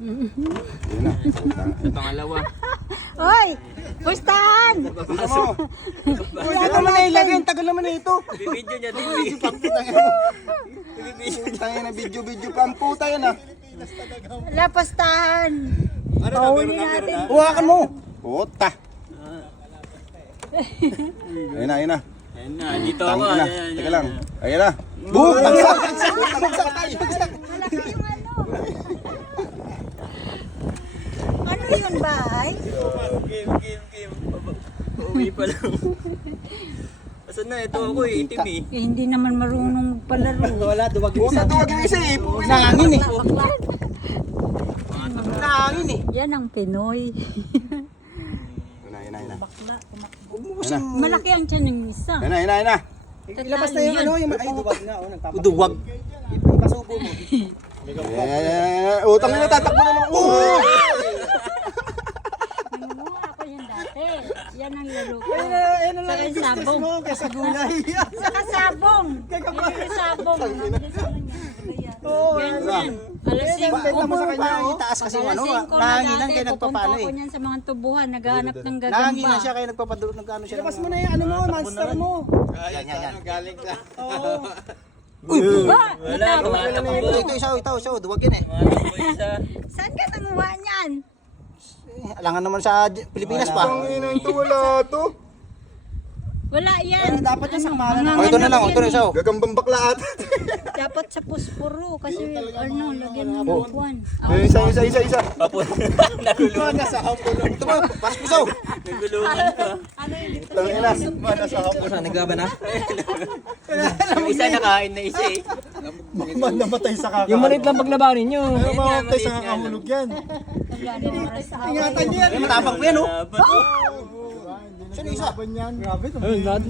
Yun na. Sa pangalawa. Hoy! Pustahan! Gusto mo? Pwede naman na ilagay. Ang tagal naman na ito. Bibidyo niya din. Tangin na video pa. Ang puta yan ah. Wala, pustahan. Pahuli natin. Huwakan mo. Puta. Ayun na, ayun na. Ayun na, dito ako. Tangin na. Ayan, Teka ayan. lang. Ayun na. Butang sa. Malaki yung ano. Ano yun ba ay? Game. Uuwi pa lang. Asan na? Ito ako eh. Itim eh. Eh, hindi naman marunong palaro. Wala, duwag yung Puta, tuwag yung isa eh. Nangangin eh. Nangangin eh. Yan ang Pinoy. Ayun na. Malaki ang tiyan ng isa. Ayun na. Ilabas na yung ano. Ay, duwag nga. Duwag. Ipasubo mo. Utang na tatakbo na lang. Nangunguha ako yan dati. Yan ang laro ko. Saka yung sabong. Kesa gulay. Saka sabong. Yan yung sabong. Ganyan. Alas 5 mo sa kanya. Itaas kasi ano. Nanganginan kaya nagpapano Pupunta ako eh. niyan sa mga tubuhan. Naghahanap ng Nanganginan gagamba. siya kaya nagpapadulog ng gano'n siya. Labas mo na yung ano mo, monster mo. Yan. Galing ka. Ba? Wala, kumata pa po. Ito, isa. Duwag yan eh. Kumata po isa. Saan ka nanguha niyan? Alangan naman sa Pilipinas pa. Ang ina ito, wala to. Wala yan. Dapat yan sa kamalan. Oh, ito na lang, ito na isa. Gagambang bakla at. Dapat sa puspuro. Kasi ano, lagyan mo ng buwan. Isa. Papo. Nagulungan. Ito ba? Pas pusaw. Nagulungan pa. Tangina. Nagbaba na? Yung isa nakain na isa eh. Namatay sa kaka. Yung maliit lang paglabanin nyo. Ano mamatay sa kakahulog yan. Ingatan niyo yan. Matapang po yan oh. Dapat. Sino isa? Grabe to. Ayun, lahat na.